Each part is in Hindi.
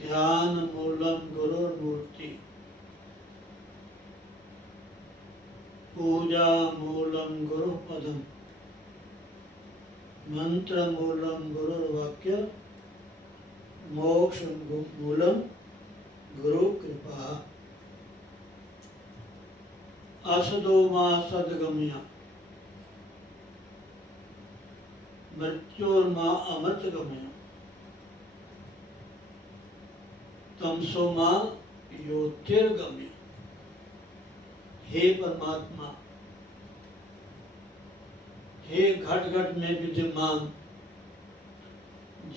ध्यान मूलम गुरुर्मूर्ति, पूजा मूलम गुरु पदम, मंत्र मूलम गुरुर्वाक्य, मोक्ष मूलम गुरु कृपा। असदो मा सदगम्या, मृत्योर्मा अमृतगम्या, तमसो मां ज्योतिर्गम्य। हे परमात्मा, हे घट घट में विद्यमान,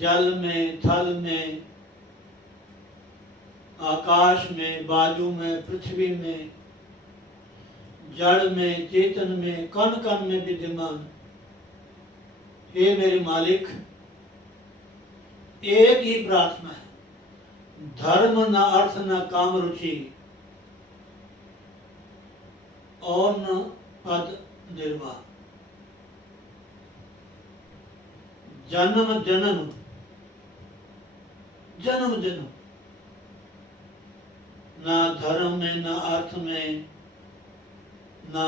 जल में, थल में, आकाश में, वायु में, पृथ्वी में, जड़ में, चेतन में, कण कण में विद्यमान, हे मेरे मालिक, एक ही प्रार्थना है, धर्म न अर्थ न काम रुचि और न पद निर्वाह। जन्म जन्म, जन्म जन्म, ना धर्म में, ना अर्थ में, ना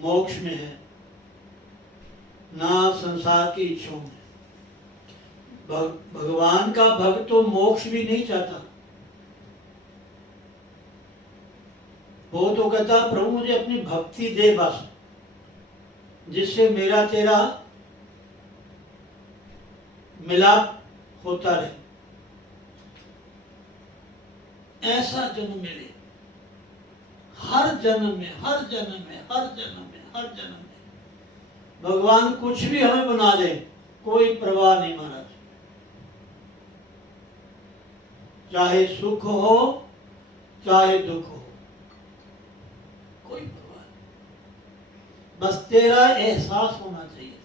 मोक्ष में है, ना संसार की इच्छाओं में। भगवान का भक्त तो मोक्ष भी नहीं चाहता। वो तो कहता प्रभु मुझे अपनी भक्ति दे बस, जिससे मेरा तेरा मिलाप होता रहे, ऐसा जन्म मिले। हर जन्म में, हर जन्म में, हर जन्म में, हर जन्म में भगवान कुछ भी हमें बना दे, कोई परवाह नहीं महाराज। चाहे सुख हो चाहे दुख हो, कोई परवाह नहीं, बस तेरा एहसास होना चाहिए,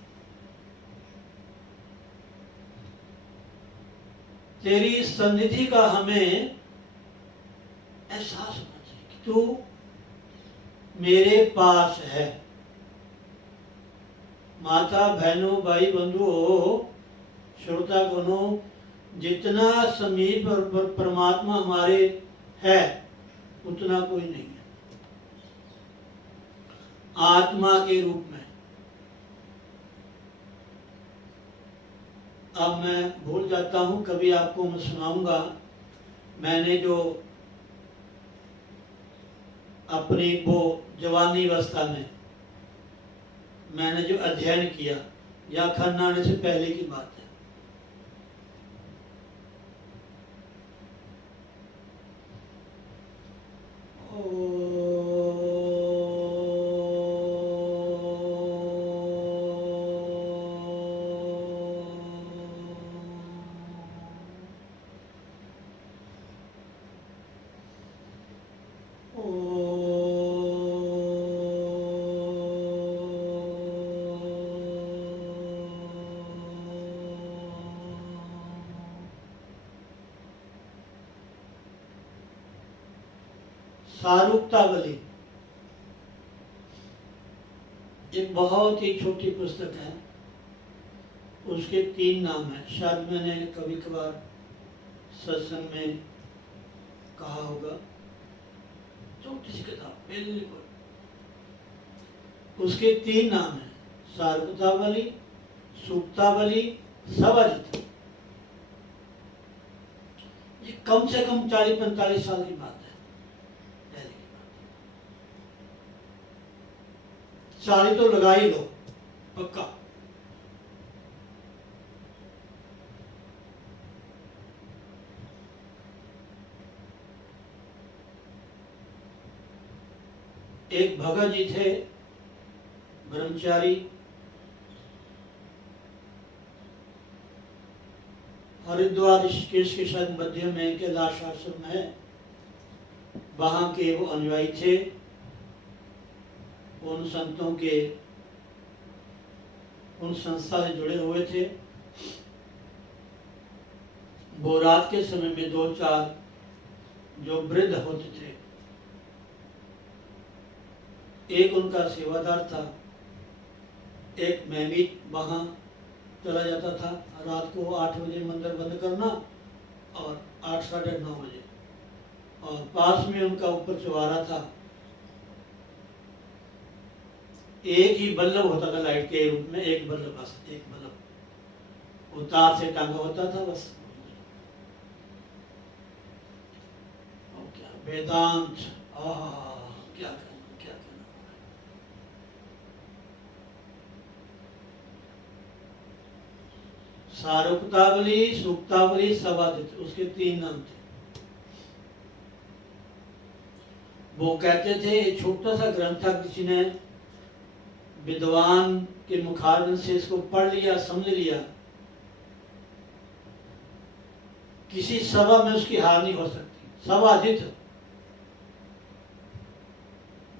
तेरी सन्निधि का हमें एहसास होना चाहिए कि तू मेरे पास है। माता बहनों, भाई बंधुओं, श्रोतागणों, जितना समीप परमात्मा हमारे है उतना कोई नहीं है आत्मा के रूप में। अब मैं भूल जाता हूं, कभी आपको मैं सुनाऊंगा। मैंने जो अपनी वो जवानी अवस्था में मैंने जो अध्ययन किया, या खन्ना आने से पहले की बात है। सारूक्तावली एक बहुत ही छोटी पुस्तक है, उसके 3 नाम हैं। शायद मैंने कभी कभार सत्संग में कहा होगा। छोटी सी किताब बिल्कुल, उसके 3 नाम हैं, सारूक्तावली, सूक्तावली, सवाजित। ये कम से कम 40-45 साल की बात है। 40 तो लगा ही लो पक्का। एक भगत जी थे, ब्रह्मचारी, हरिद्वार ऋषिकेश के साथ मध्य में कैलाश आश्रम है, वहां के वो अनुयायी थे। उन संतों के, उन संस्था से जुड़े हुए थे। वो रात के समय में 2-4 जो वृद्ध होते थे, एक उनका सेवादार था, एक मैं भी वहाँ चला जाता था। रात को 8 बजे मंदिर बंद करना और 8 साढ़े 9 बजे, और पास में उनका ऊपर चौबारा था। एक ही बल्ब होता था लाइट के रूप में, एक बल्ब, बस एक बल्ब, वो तार से टांगा होता था बस। और क्या वेदांत, क्या कहना, क्या कहना। सारुक्तावली, सूक्तावली, सवादित, उसके 3 नाम थे। वो कहते थे एक छोटा सा ग्रंथ था, किसी ने विद्वान के मुखारबिन से इसको पढ़ लिया, समझ लिया, किसी सभा में उसकी हार नहीं हो सकती। सवादित,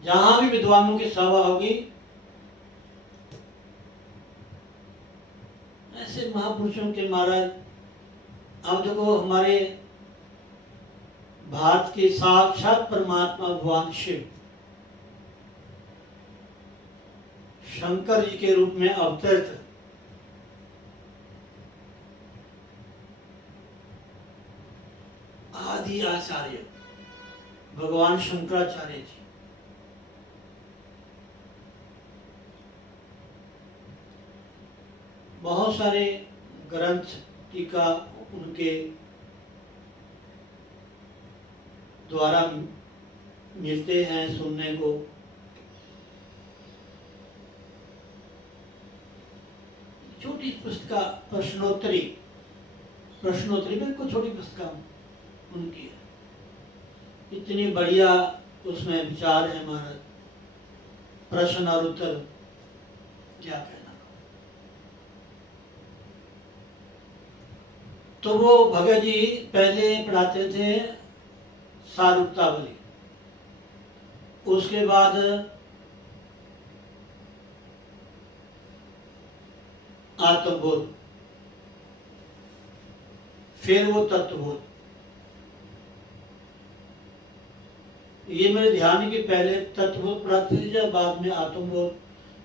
जहां भी विद्वानों की सभा होगी, ऐसे महापुरुषों के महाराज। अब देखो हमारे भारत के साक्षात परमात्मा भगवान शिव शंकर जी के रूप में अवतरित आदि आचार्य भगवान शंकराचार्य जी, बहुत सारे ग्रंथ टीका उनके द्वारा मिलते हैं सुनने को। छोटी पुस्तिका प्रश्नोत्तरी, बिल्कुल छोटी पुस्तिका उनकी है, इतनी बढ़िया उसमें विचार है महाराज, प्रश्न और उत्तर, क्या कहना। तो वो भगत जी पहले पढ़ाते थे सारुक्तावली, उसके बाद आत्मबोध, फिर वो तत्वबोध। ये मेरे ध्यान है कि पहले तत्वबोध पढ़ाते थे या बाद में आत्मबोध,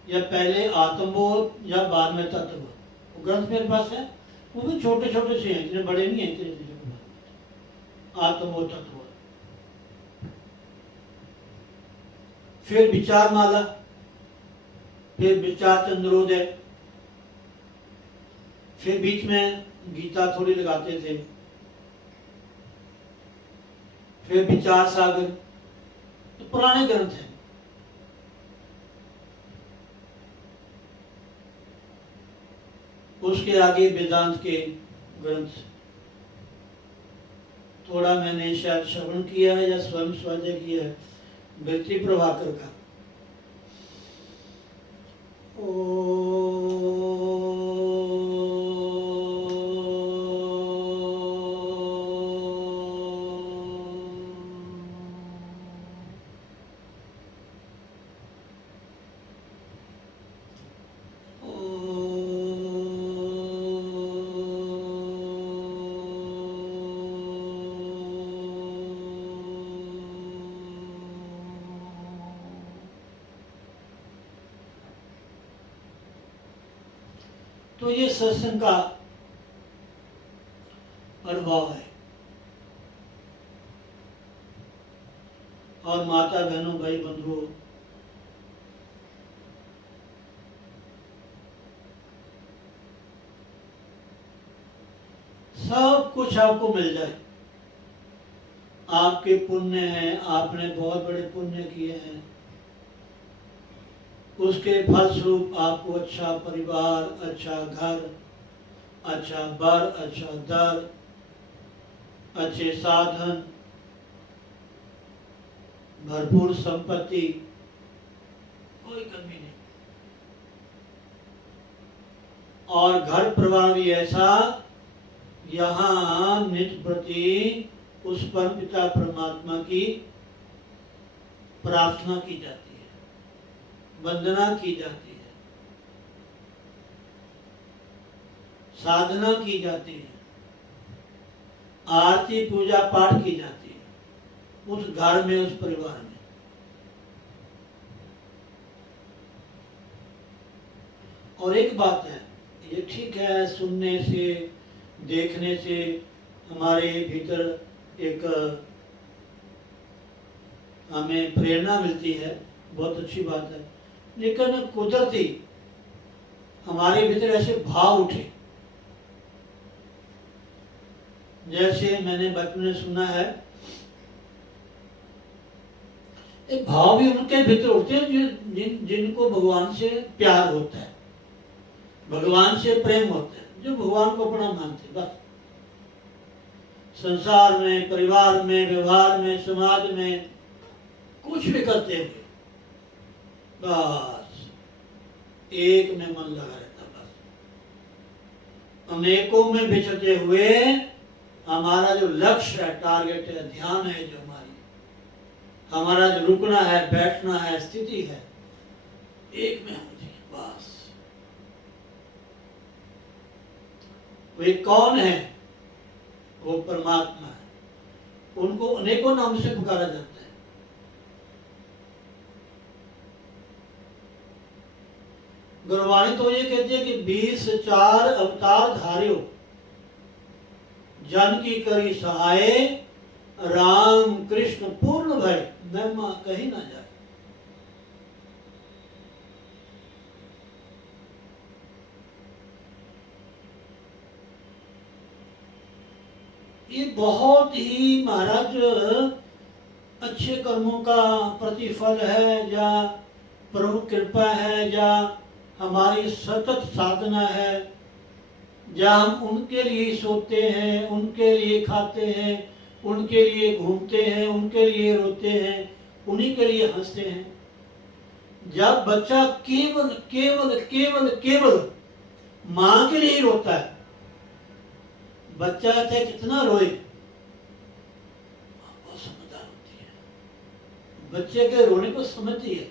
या पहले आत्मबोध या बाद में तत्वबोध। वो ग्रंथ मेरे पास है, वो भी छोटे छोटे से हैं, इतने बड़े नहीं हैं, इतने छोटे। आत्मबोध, तत्वबोध, फिर विचार माला, फिर विचार चंद्रोदय, फिर बीच में गीता थोड़ी लगाते थे, फिर विचार सागर। तो पुराने ग्रंथ हैं। उसके आगे वेदांत के ग्रंथ, थोड़ा मैंने शायद श्रवण किया है या स्वयं स्वाध्याय किया है, वृत्ति प्रभाकर का। तो ये सत्संग का प्रभाव है। और माता बहनों, भाई बंधुओं, सब कुछ आपको मिल जाए, आपके पुण्य हैं, आपने बहुत बड़े पुण्य किए हैं, उसके फलस्वरूप आपको अच्छा परिवार, अच्छा घर, अच्छा बर, अच्छा दर, अच्छे साधन, भरपूर संपत्ति, कोई कमी नहीं। और घर परिवार भी ऐसा, यहाँ नित्य प्रति उस परम पिता परमात्मा की प्रार्थना की जाती है, वंदना की जाती है, साधना की जाती है, आरती पूजा पाठ की जाती है उस घर में, उस परिवार में। और एक बात है, ये ठीक है सुनने से, देखने से हमारे भीतर एक हमें प्रेरणा मिलती है, बहुत अच्छी बात है। लेकिन कुदरती हमारे भीतर ऐसे भाव उठे, जैसे मैंने बचपन में सुना है, एक भाव भी उनके भीतर होते हैं जिनको भगवान से प्यार होता है, भगवान से प्रेम होता है, जो भगवान को अपना मानते हैं। बस संसार में, परिवार में, व्यवहार में, समाज में कुछ भी करते हुए बस एक में मन लगा रहता। बस अनेकों में बिछड़ते हुए हमारा जो लक्ष्य है, टारगेट है, ध्यान है, जो हमारा जो रुकना है, बैठना है, स्थिति है, एक में होनी चाहिए। बस वे कौन है? वो परमात्मा है। उनको अनेकों नाम से पुकारा जाता है। गुरबाणी तो ये कहती है कि 20 अवतार धार्यो, जन की करी सहाय, राम कृष्ण पूर्ण भय, महिमा कहीं ना जाए। ये बहुत ही महाराज अच्छे कर्मों का प्रतिफल है, या प्रभु कृपा है, या हमारी सतत साधना है, या हम उनके लिए सोते हैं, उनके लिए खाते हैं, उनके लिए घूमते हैं, उनके लिए रोते हैं, उन्हीं के लिए हंसते हैं। जब बच्चा केवल केवल केवल केवल मां के लिए रोता है, बच्चा चाहे कितना रोए, बहुत समझदार होती है, बच्चे के रोने को समझती है,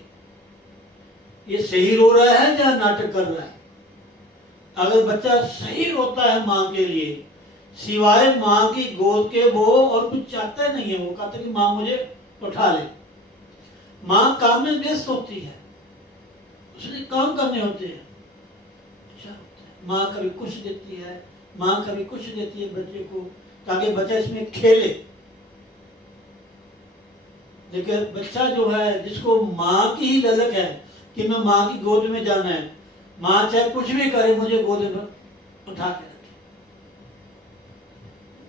ये सही रो रहा है या नाटक कर रहा है। अगर बच्चा सही रोता है मां के लिए, सिवाय मां की गोद के, वो और कुछ चाहता नहीं है, वो कहता है कि मां मुझे उठा ले। मां काम में व्यस्त होती है, उसने काम करने होते हैं। अच्छा होता है, मां कभी कुछ देती है, मां कभी कुछ देती है बच्चे को, ताकि बच्चा इसमें खेले। लेकिन बच्चा जो है, जिसको मां की ही ललक है कि मैं मां की गोद में जाना है, मां चाहे कुछ भी करे, मुझे गोद में उठा के रखे।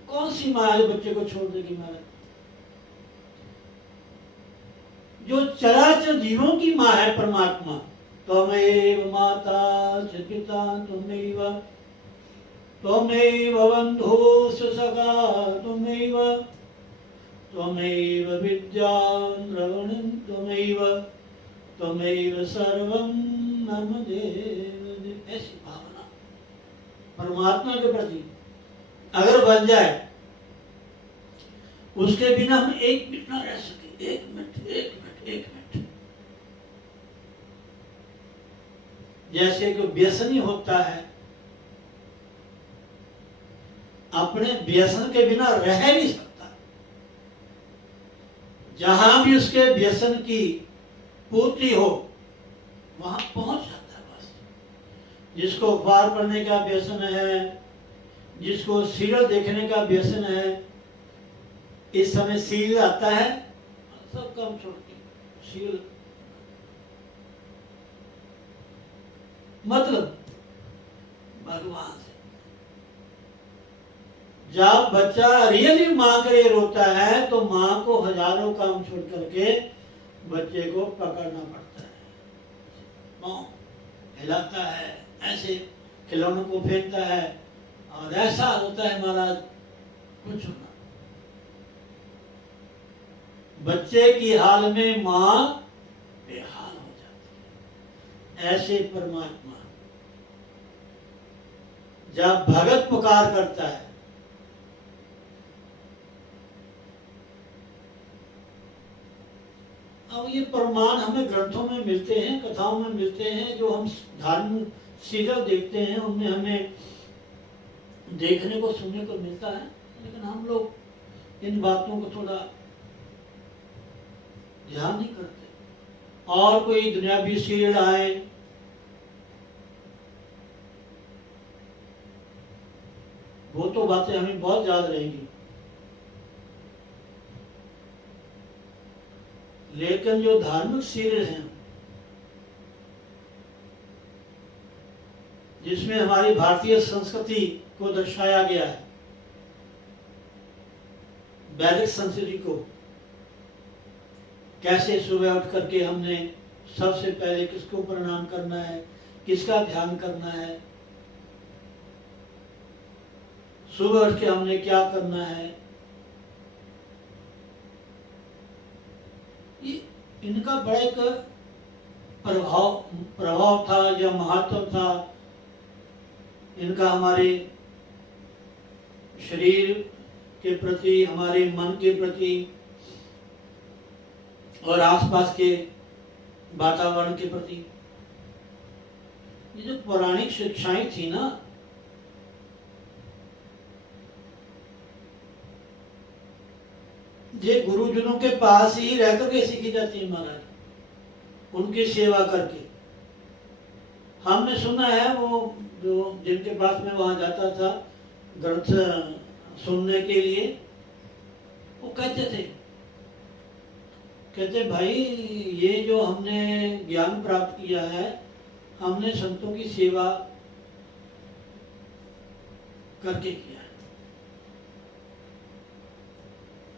कौन सी मां है बच्चे को छोड़ देगी? महाराज, जो चराचर जीवों की मां है परमात्मा, त्वमेव माता च पिता त्वमेव, त्वमेव बन्धुश्च सखा त्वमेव, त्वमेव विद्यां द्रविणं त्वमेव, त्वमेव सर्वं मम देव। ऐसी भावना परमात्मा के प्रति अगर बन जाए, उसके बिना हम एक मिनट ना रह सके। एक मिनट, एक मिनट, एक मिनट। जैसे कि व्यसनी होता है, अपने व्यसन के बिना रह नहीं सकता। जहां भी उसके व्यसन की पूर्ति हो, वहां पहुंच जाता है। बस जिसको अखबार पढ़ने का व्यसन है, जिसको सीरियल देखने का व्यसन है, इस समय सीरियल आता है, सब काम छोड़ के सीरियल, मतलब भगवान से। जब बच्चा रियली मां के लिए रोता है, तो मां को हजारों काम छोड़ करके बच्चे को पकड़ना पड़ता है। मां हिलाता है, ऐसे खिलौनों को फेंकता है, और ऐसा होता है महाराज कुछ ना। बच्चे की हाल में मां बेहाल हो जाती है। ऐसे परमात्मा जब भगत पुकार करता है, अब ये प्रमाण हमें ग्रंथों में मिलते हैं, कथाओं में मिलते हैं, जो हम धार्मिक सीरियल देखते हैं उनमें हमें देखने को, सुनने को मिलता है। लेकिन हम लोग इन बातों को थोड़ा ध्यान नहीं करते। और कोई दुनियावी सीरियल आए, वो तो बातें हमें बहुत याद रहेंगी, लेकिन जो धार्मिक सीरियल हैं जिसमें हमारी भारतीय संस्कृति को दर्शाया गया है, वैदिक संस्कृति को, कैसे सुबह उठ करके हमने सबसे पहले किसको प्रणाम करना है, किसका ध्यान करना है, सुबह उठ के हमने क्या करना है, ये इनका बड़ा एक प्रभाव था या महत्व था। इनका हमारे शरीर के प्रति, हमारे मन के प्रति और आसपास के वातावरण के प्रति, ये जो पौराणिक शिक्षाएं थी ना, ये गुरुजनों के पास ही रह करके सीखी जाती है महाराज, उनकी सेवा करके। हमने सुना है वो जो जिनके पास मैं वहां जाता था ग्रंथ सुनने के लिए, वो कहते भाई ये जो हमने ज्ञान प्राप्त किया है, हमने संतों की सेवा करके किया है।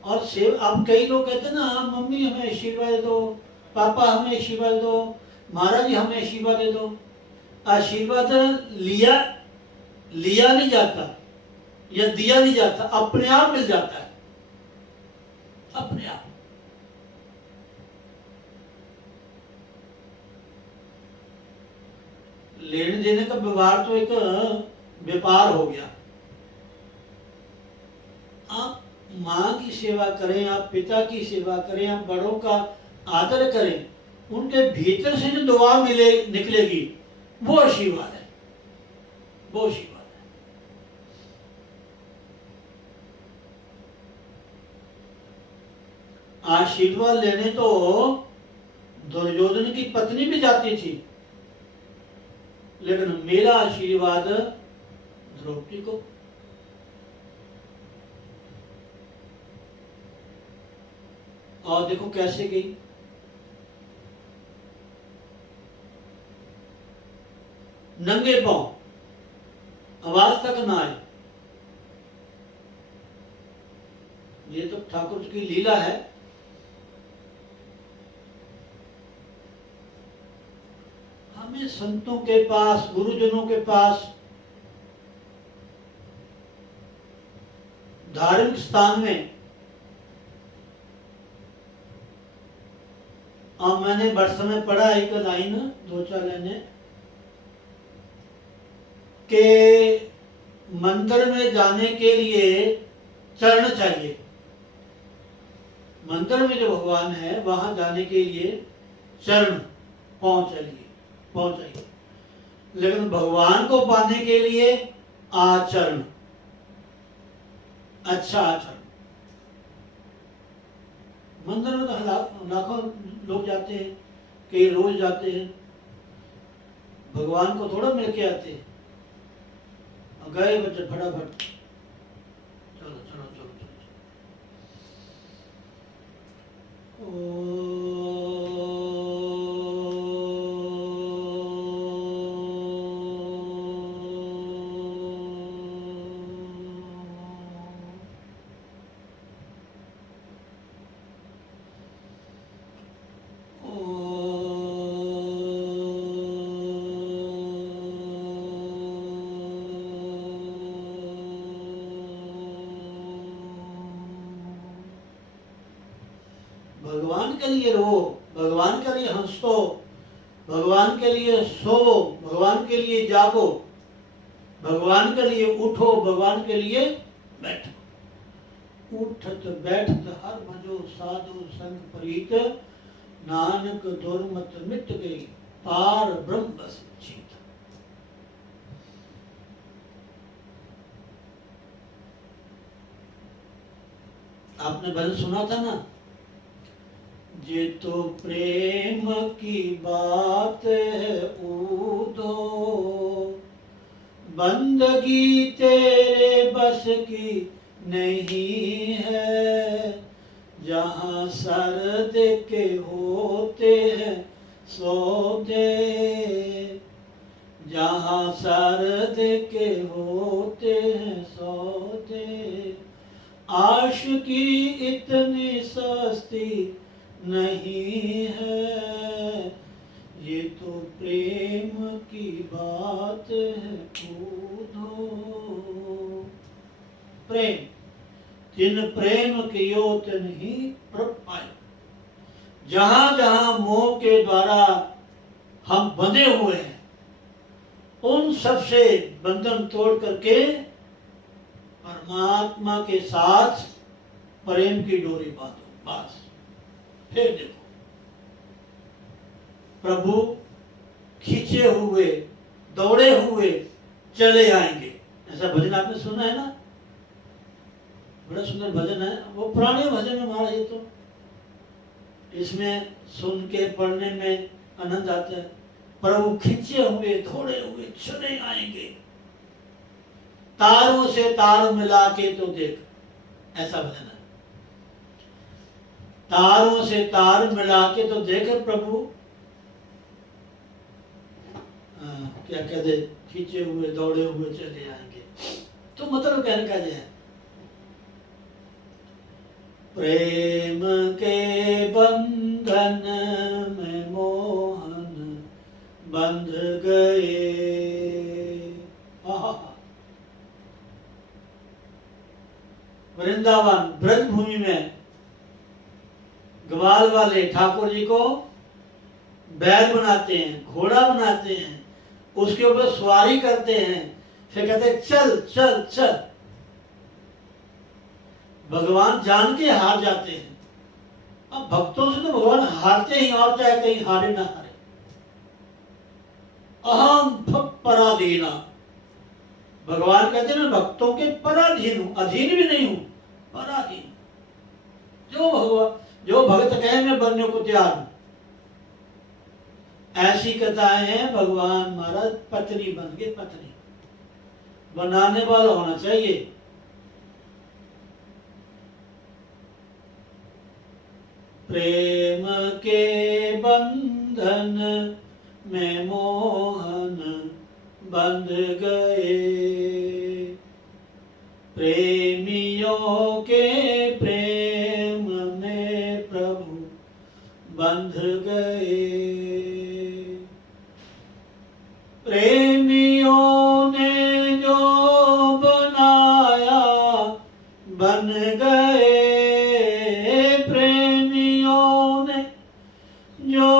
और अब कई लोग कहते हैं ना, हाँ मम्मी हमें आशीर्वाद दो, पापा हमें आशीर्वाद दो, महाराज जी हमें आशीर्वाद दे दो। आशीर्वाद लिया नहीं जाता या दिया नहीं जाता, अपने आप मिल जाता है, अपने आप। लेने देने का व्यवहार तो एक व्यापार हो गया। आप माँ की सेवा करें, आप पिता की सेवा करें, आप बड़ों का आदर करें, उनके भीतर से जो दुआ निकलेगी वो आशीर्वाद है, वो आशीर्वाद है। आशीर्वाद लेने तो दुर्योधन की पत्नी भी जाती थी, लेकिन मेरा आशीर्वाद द्रौपदी को। और देखो कैसे गई, नंगे पांव, आवाज तक ना आए। ये तो ठाकुर की लीला है। हमें संतों के पास, गुरुजनों के पास, धार्मिक स्थान में, और मैंने बड़े समय पढ़ा एक लाइन, दो चार लाइनें, कि मंदिर में जाने के लिए चरण चाहिए। मंदिर में जो भगवान है वहां जाने के लिए चरण पांव चाहिए, लेकिन भगवान को पाने के लिए आचरण, अच्छा आचरण। मंदिर में तो लाखों लोग जाते हैं, कई रोज जाते हैं, भगवान को थोड़ा मिल के आते हैं। गए बच्चे फटाफट, चलो चलो चलो चलो। भगवान के लिए रो, भगवान के लिए हंसो, भगवान के लिए सो, भगवान के लिए जागो, भगवान के लिए उठो, भगवान के लिए बैठो। उठत बैठत हर भजो साधु संग प्रीत, नानक दुर्मत मिट गई पार ब्रह्म चित। आपने भजन सुना था ना, ये तो प्रेम की बात है ऊदो, बंदगी तेरे बस की नहीं है, जहाँ सर दे के होते हैं सौदे, जहाँ सर दे के होते हैं सौदे, आशिकी इतनी सस्ती नहीं है, ये तो प्रेम की बात है कूदो। प्रेम जिन प्रेम कियो तिन ही प्रभ पाए। जहां जहां मोह के द्वारा हम बंधे हुए हैं, उन सब से बंधन तोड़ करके परमात्मा के साथ प्रेम की डोरी बांधो। बस फिर देखो प्रभु खींचे हुए दौड़े हुए चले आएंगे। ऐसा भजन आपने सुना है ना, बड़ा सुंदर भजन है वो, पुराने भजन है हमारा। ये तो इसमें सुन के पढ़ने में आनंद आता है। प्रभु खींचे हुए दौड़े हुए चले आएंगे, तारों से तार मिला के तो देख, ऐसा भजन है। तारों से तार मिला के तो देख प्रभु क्या कहते, खींचे हुए दौड़े हुए चले आएंगे। तो मतलब कहने का यह है, प्रेम के बंधन में मोहन बंध गए। वृंदावन ब्रज भूमि में ग्वाल वाले ठाकुर जी को बैल बनाते हैं, घोड़ा बनाते हैं, उसके ऊपर सवारी करते हैं, फिर कहते हैं चल चल चल। भगवान जान के हार जाते हैं। अब भक्तों से तो भगवान हारते ही, और चाहे कहीं हारे ना हारे। अहम भक्त पराधीना, भगवान कहते हैं मैं भक्तों के पराधीन हूं, अधीन भी नहीं हूं, पराधीन। जो भक्त कहे मैं बनने को तैयार हूं। ऐसी कथाएं हैं, भगवान महाराज पत्नी बन गए। पत्नी बनाने वाला होना चाहिए। प्रेम के बंधन में मोहन बंध गए, प्रेमियों के प्रेम में प्रभु बंध गए। प्रेमियों ने जो बनाया बन गए, प्रेमियों ने जो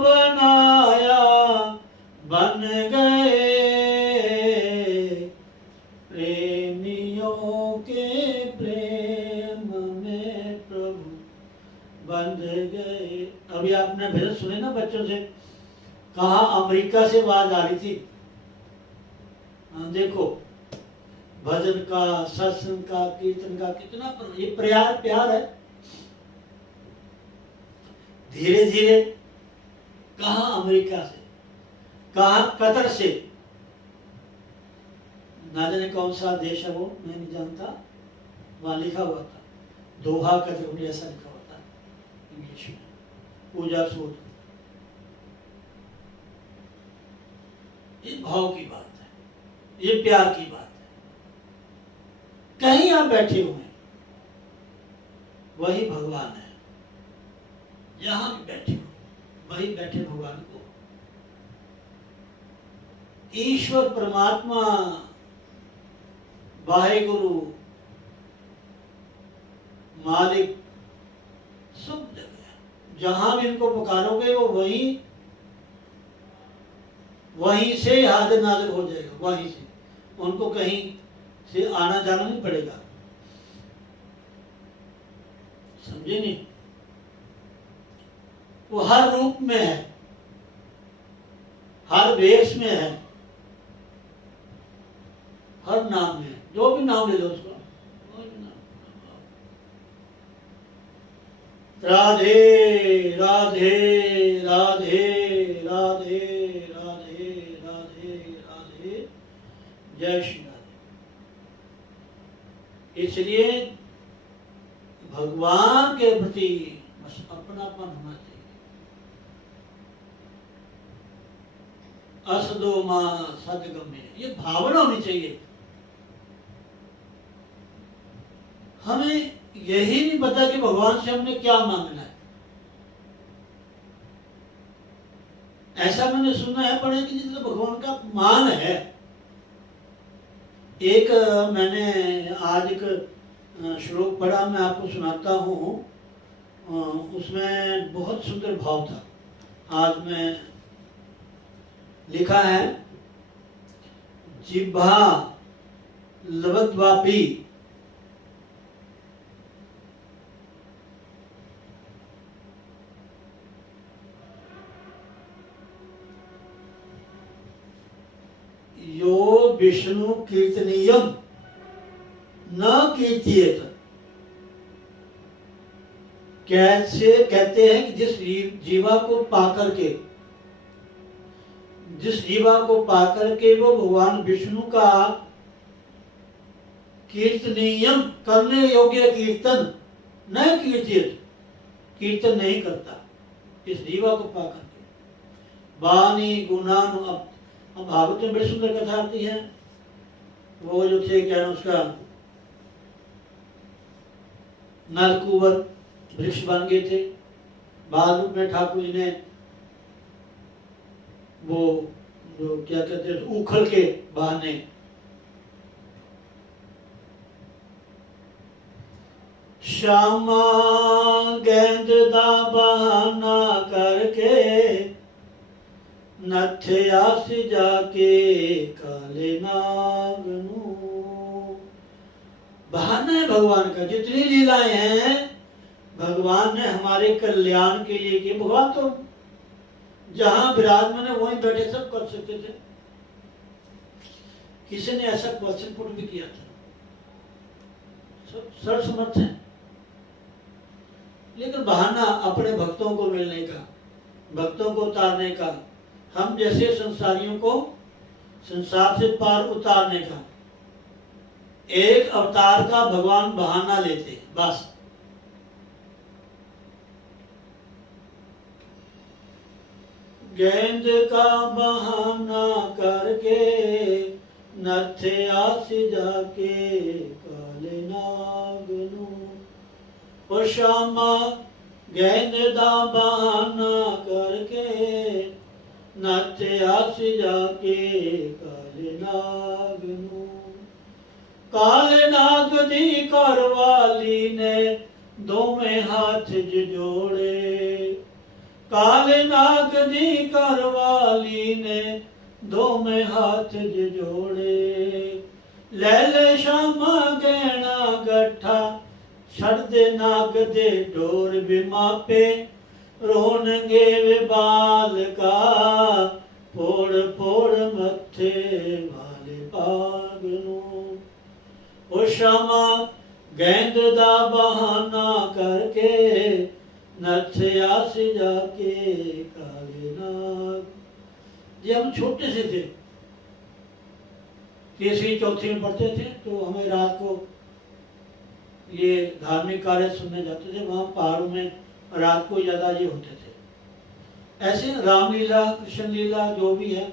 बनाया बन गए, प्रेमियों के प्रेम में प्रभु बंध गए। अभी आपने भजन सुने ना बच्चों से, कहा अमेरिका से आवाज आ रही थी। देखो भजन का, सत्संग का, कीर्तन का कितना ये प्यार है। धीरे धीरे कहा अमेरिका से, कहा कतर से, ना जाने कौन सा देश है वो, मैं नहीं जानता। वहां लिखा हुआ था दोहा कतर, ऐसा लिखा हुआ था इंग्लिश में, पूजा सूद। ये भाव की बात है, ये प्यार की बात है। कहीं आप बैठे हुए हैं, वही भगवान है। जहां भी बैठे हो वही बैठे भगवान को। ईश्वर परमात्मा वाहेगुरु मालिक सब जगह, जहां भी इनको पुकारोगे वो वहीं से हाजिर नाजिर हो जाएगा। वहीं से, उनको कहीं से आना जाना नहीं पड़ेगा। समझे नहीं? वो हर रूप में है, हर वेश में है, हर नाम में है। जो भी नाम ले लो उसको, राधे राधे राधे राधे राधे राधे राधे जय श्री राधे। इसलिए भगवान के प्रति बस अपनापन होना चाहिए। असदो मां सदगम्य, ये भावना होनी चाहिए। हमें यही नहीं पता कि भगवान से हमने क्या मांगना है। ऐसा मैंने सुना है, पढ़ा कि जिसमें भगवान का मान है। एक मैंने आज एक श्लोक पढ़ा, मैं आपको सुनाता हूँ। उसमें बहुत सुंदर भाव था। आज मैं लिखा है, जिह्वा लवद्वापी यो विष्णु कीर्तनीयम न कीर्तियेत। कैसे कहते हैं कि जिस जीवा को पाकर के, जिस जीवा को पाकर के वो भगवान विष्णु का कीर्तनीयम करने योग्य कीर्तन न कीर्तियत, कीर्तन नहीं करता इस जीवा को पाकर के। वाणी गुणानु, अब भागवत में बड़ी सुंदर कथा आती है। वो जो थे क्या नाम उसका, नलकुवर वृक्ष बन गए थे। बाद में ठाकुर जी ने वो जो क्या कहते हैं उखल के बहाने श्यामा गेंद दा बहाना करके नथया से जाके काले नाग नू। बहाना है भगवान का। जितनी लीलाएं हैं भगवान ने हमारे कल्याण के लिए की। भगवान तो जहां विराजमान है वहीं बैठे सब कर सकते थे। किसी ने ऐसा क्वेश्चन पुट भी किया था, सब सर्वसमर्थ है, लेकिन बहाना अपने भक्तों को मिलने का, भक्तों को उतारने का, हम जैसे संसारियों को संसार से पार उतारने का एक अवतार का भगवान बहाना लेते बस। गेंद का बहाना करके नथया से जाके काले नाग नू। ओ श्यामा गेंद दा बहाना करके नथया से जाके काले नाग नू। काले नाग दी करवाली ने दोवें हाथ जोड़े। काले नाग दी करवाली ने दोवें हाथ जोड़े। ले ले श्यामा गहना गठा छड़ दे नाग दे डोर बिमापे। रोनगे वे बाल का फोड़ फोड़ मत्थे वाले पाग नू। ओ श्यामा गेंद दा बहाना करके नथया से जाके काले नाग। जब हम छोटे से थे, तीसरी चौथी में पढ़ते थे, तो हमें रात को ये धार्मिक कार्य सुनने जाते थे। वहाँ पहाड़ों में रात को ज़्यादा ये होते थे। ऐसे रामलीला कृष्ण लीला जो भी है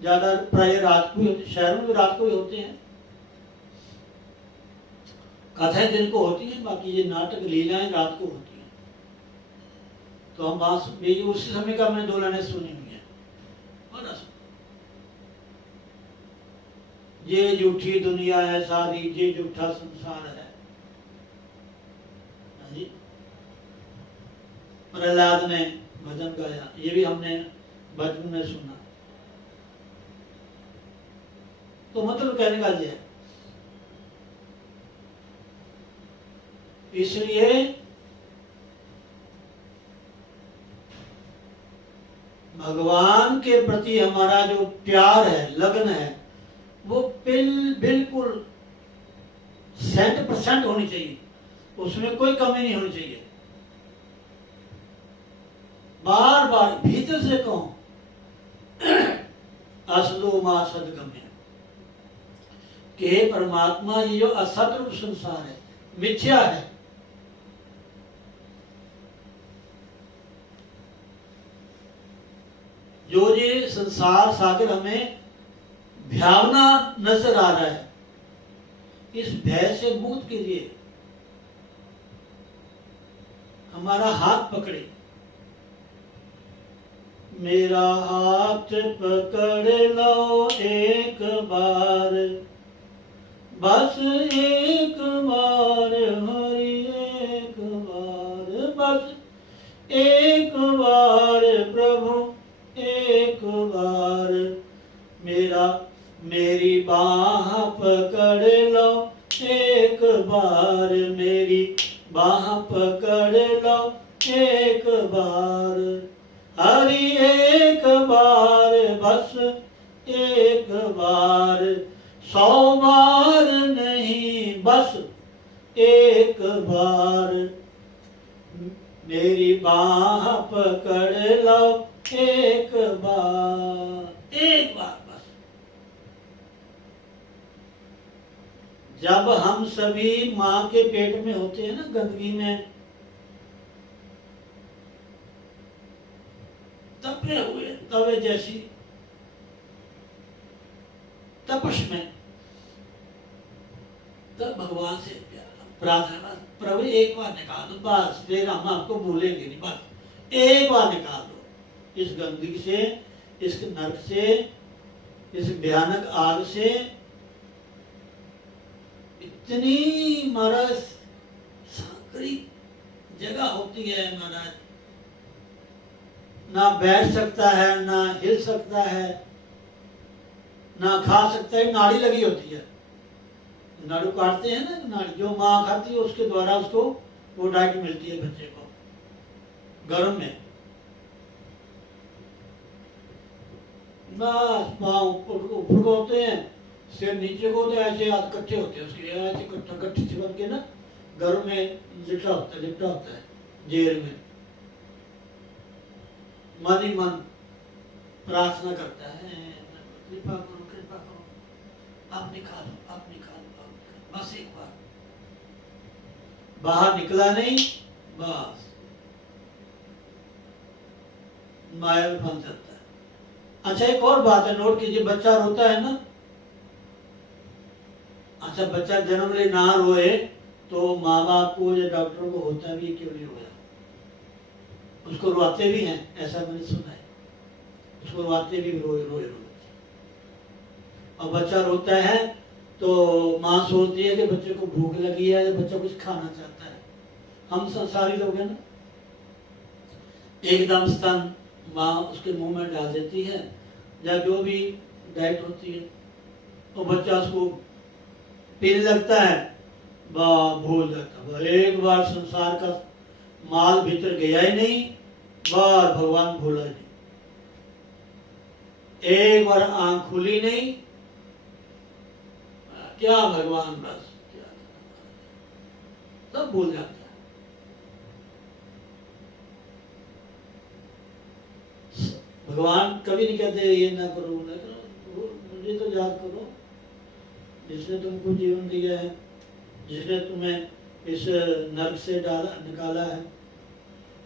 ज़्यादा प्राय रात को ही होते, शहरों में रात को ही होते हैं। कथाएं दिन को होती हैं, बाकी ये नाटक लीलाएं रात को होती हैं। तो हम वहाँ उसी समय का मैंने 2 लाइनें सुनी हुई है। और ये झूठी दुनिया है सारी, ये झूठा संसार है। प्रहलाद ने भजन गाया, ये भी हमने बचपन में सुना। तो मतलब कहने का ये है, इसलिए भगवान के प्रति हमारा जो प्यार है, लगन है, वो बिल्कुल 100% होनी चाहिए। उसमें कोई कमी नहीं होनी चाहिए। बार बार भीतर से कहूं, असदो मां सदगम्य। कि हे परमात्मा, ये जो असत रूप संसार है मिथ्या है। जो ये संसार सागर हमें भयावना नजर आ रहा है, इस भय से मुक्त कीजिए, हमारा हाथ पकड़े। मेरा हाथ पकड़ लो एक बार, बस एक बार हरि, एक बार बस एक बार प्रभु, एक बार मेरी बाह पकड़ लो एक बार, मेरी बाह पकड़ लो एक बार हरि, एक बार बस एक बार, 100 बार नहीं बस एक बार, मेरी बाह पकड़ लो एक बार, एक बार बस। जब हम सभी माँ के पेट में होते हैं ना, गंदगी में तपे हुए तवे जैसी तपश में, तब भगवान से प्रार्थना, प्रभु एक बार निकाल दो बस, फिर हम आपको भूलेंगे नहीं, बस एक बार निकाल दो इस गंदगी से, इस नरक से, इस भयानक आग से। इतनी महाराज सांकड़ी जगह होती है महाराज, ना बैठ सकता है, ना हिल सकता है, ना खा सकता है, नाड़ी लगी होती है। नाड़ू काटते हैं ना, नाड़ी जो माँ खाती है उसके द्वारा उसको वो डाइट मिलती है बच्चे को गर्म में। बस पाँव ऊपर को होते हैं, सिर नीचे को, तो ऐसे हाथ इकट्ठे होते हैं उसके, ऐसे इकट्ठे चिपक के ना गर्म में लिपटा होता है जेल में। मन ही मन प्रार्थना करता है, कृपा करो, कृपा करो, आप निकालो, आप निकालो, बस एक बार। बाहर निकला नहीं, बस माया में फंस जाता है। अच्छा एक और बात है, नोट कीजिए, बच्चा रोता है ना, अच्छा बच्चा जन्म ले ना रोए तो माँ बाप को या डॉक्टरों को होता भी क्यों नहीं रोया, उसको रोते भी हैं, ऐसा मैंने सुना है, उसको रोते भी रोए रोए रोए। और बच्चा रोता है तो माँ सोचती है कि बच्चे को भूख लगी है, बच्चा कुछ खाना चाहता है। हम संसारी लोग हैं ना, एकदम स्तन माँ उसके मुंह में डाल देती है या जो भी डाइट होती है, तो बच्चा उसको पीने लगता है, भूल जाता है। एक बार संसार का माल भीतर गया ही नहीं, बार भगवान भूला नहीं, एक बार आंख खुली नहीं, क्या भगवान, बस क्या सब भूल जाता है। भगवान कभी नहीं कहते ये ना करो ना करो, मुझे तो याद करो जिसने तुमको जीवन दिया है, जिसने तुम्हें इस नर्क से निकाला है।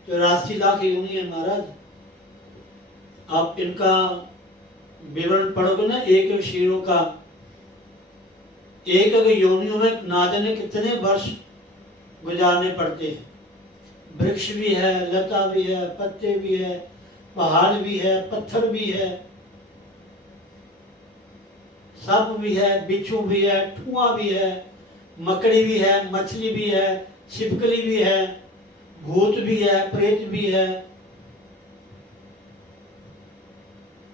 84 लाख योनि है महाराज, आप इनका विवरण पढ़ोगे ना, एक शीरों का, एक योनियों में ना जाने कितने वर्ष गुजारने पड़ते हैं। वृक्ष भी है, लता भी है, पत्ते भी है, पहाड़ भी है, पत्थर भी है, सांप भी है, बिच्छू भी है, ठुआ भी है, मकड़ी भी है, मछली भी है, छिपकली भी है, भूत भी है, प्रेत भी है,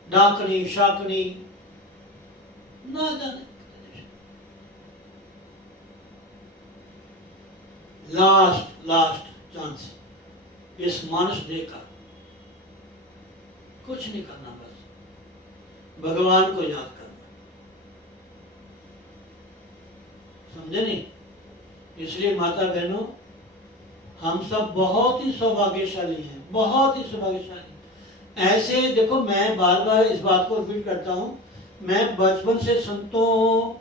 डाकनी शाकनी, ना जाने। लास्ट चांस इस मानस डे का, कुछ नहीं करना, बस भगवान को याद करना, समझे नहीं? इसलिए माता बहनों, हम सब बहुत ही सौभाग्यशाली हैं, बहुत ही सौभाग्यशाली। ऐसे देखो, मैं बार बार इस बात को रिपीट करता हूँ, मैं बचपन से संतों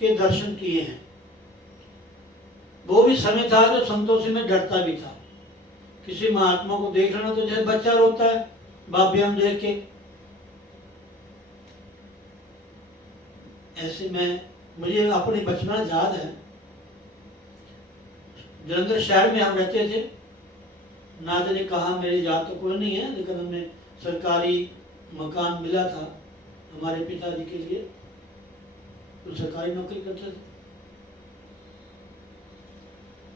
के दर्शन किए हैं। वो भी समय था जो संतों से मैं डरता भी था। किसी महात्मा को देख लेना तो जैसे बच्चा रोता है बाब्याम देख के, ऐसे में मुझे अपनी बचपन याद है। जलंधर शहर में हम रहते थे। नाथ ने कहा मेरी जात तो कोई नहीं है, लेकिन हमें सरकारी मकान मिला था हमारे पिताजी के लिए, तो सरकारी नौकरी करते थे।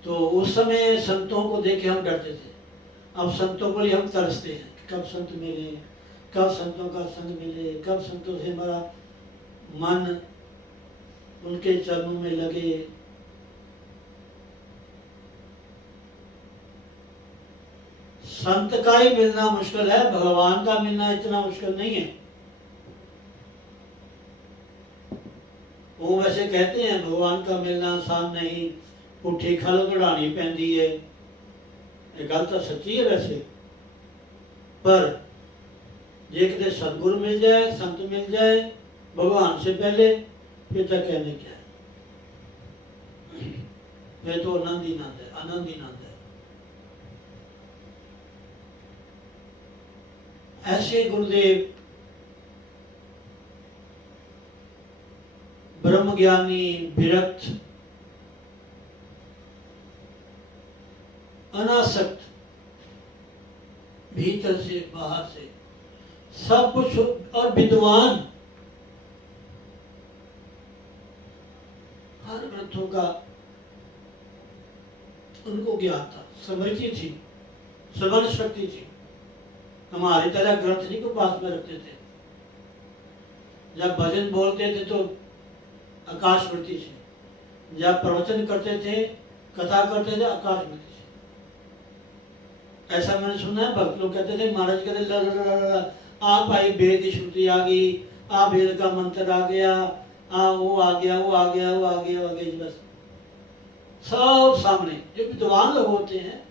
तो उस समय संतों को देख के हम डरते थे। अब संतों को लिए हम तरसते हैं, कब संत मिले, कब संतों का संग मिले, कब संतों से हमारा मन उनके चरणों में लगे। संत का ही मिलना मुश्किल है, भगवान का मिलना इतना मुश्किल नहीं है। वो वैसे कहते हैं भगवान का मिलना आसान नहीं, पुठी खल कढ़ानी पैंदी है। ये गल तो सच्ची है वैसे, पर जे कितने सतगुरु मिल जाए, संत मिल जाए भगवान से पहले, फिर तक कहने क्या है, फिर तो आनंद ही आनंद है, आनंद ही आनंद है। ऐसे गुरुदेव ब्रह्मज्ञानी, विरक्त, अनासक्त, भीतर से बाहर से सब कुछ, और विद्वान, हर ग्रंथों का उनको ज्ञान था, समृद्धि थी, समझ शक्ति थी। हमारी तरह ग्रंथ नहीं को पास में रखते थे। जब भजन बोलते थे तो आकाशवृत्ति से, जब प्रवचन करते थे, कथा करते थे, आकाशवृत्ति से। ऐसा मैंने सुना है, भक्त लोग कहते थे, महाराज कहते ला आप आई वेद श्रुति आ गई, आ वेद का मंत्र आ गया, आ वो आ गया, वो आ गया, वो आ गया, वो आ गया, बस सब सामने। जो विद्वान लोग होते हैं,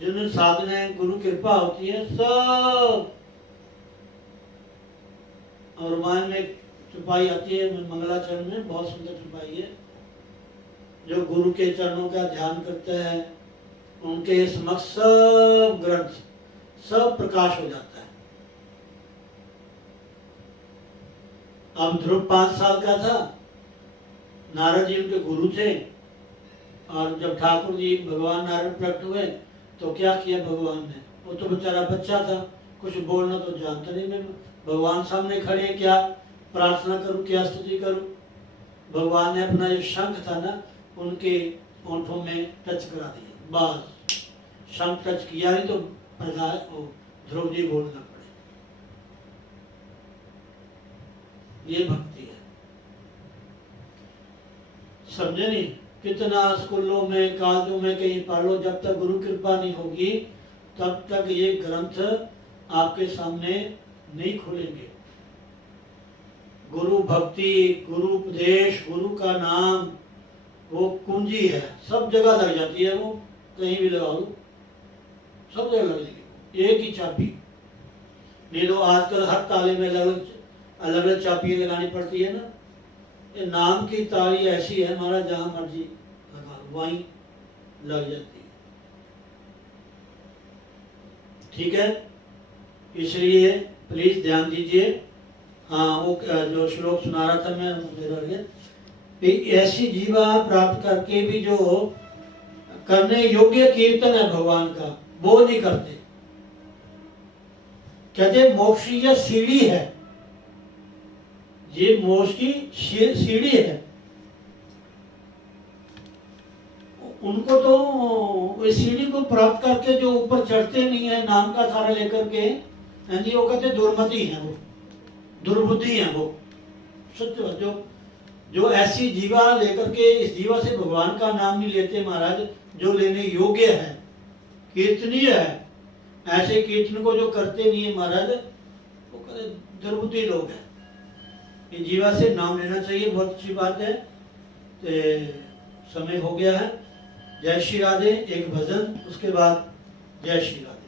जिन्हें साधना गुरु कृपा होती है, सब। और रामायण में चुपाई आती है मंगलाचरण में, बहुत सुंदर चुपाई है। जो गुरु के चरणों का ध्यान करता है, उनके समक्ष सब ग्रंथ, सब प्रकाश हो जाता है। अब ध्रुव 5 साल का था, नारद जी उनके गुरु थे, और जब ठाकुर जी भगवान नारायण प्रकट हुए तो क्या किया भगवान ने, वो तो बेचारा बच्चा था, कुछ बोलना तो जानता नहीं। मैं भगवान सामने खड़े, क्या प्रार्थना करूं, क्या स्तुति करूं। भगवान ने अपना जो शंख था ना, उनके होंठों में टच करा दिया, बस शंख टच किया नहीं तो ध्रुव जी बोलना पड़े। ये भक्ति है, समझे नहीं। कितना स्कूलों में, कॉलेजों में कहीं पढ़ लो, जब तक गुरु कृपा नहीं होगी तब तक ये ग्रंथ आपके सामने नहीं खुलेंगे। गुरु भक्ति, गुरु उपदेश, गुरु का नाम, वो कुंजी है, सब जगह लग जाती है। वो कहीं भी लगा लो, सब जगह लग जाएगी, एक ही चाबी। नहीं तो आजकल हर ताले में अलग अलग चाबी लगानी पड़ती है ना। ये नाम की ताली ऐसी है हमारा, जहां मर्जी लगा लो वहीं लग जाती है। ठीक है, इसलिए प्लीज ध्यान दीजिए। हाँ, वो जो श्लोक सुना रहा था मैं, मेरा ऐसी जीवा प्राप्त करके भी जो करने योग्य कीर्तन है भगवान का, वो नहीं करते। कहते मोक्ष यह सीढ़ी है, ये मोक्ष की सीढ़ी है। उनको तो इस सीढ़ी को प्राप्त करके जो ऊपर चढ़ते नहीं है, नाम का सारा लेकर के, वो कहते दुर्मति है, वो दुर्बुद्धि है। वो सत्य जो ऐसी जीवा लेकर के, इस जीवा से भगवान का नाम नहीं लेते महाराज, जो लेने योग्य है, कीर्तनीय है, ऐसे कीर्तन को जो करते नहीं है महाराज, वो कहते दुर्बुद्धि लोग हैं। ये जीवा से नाम लेना चाहिए, बहुत अच्छी बात है। तो समय हो गया है। जय श्री राधे। एक भजन, उसके बाद जय श्री राधे।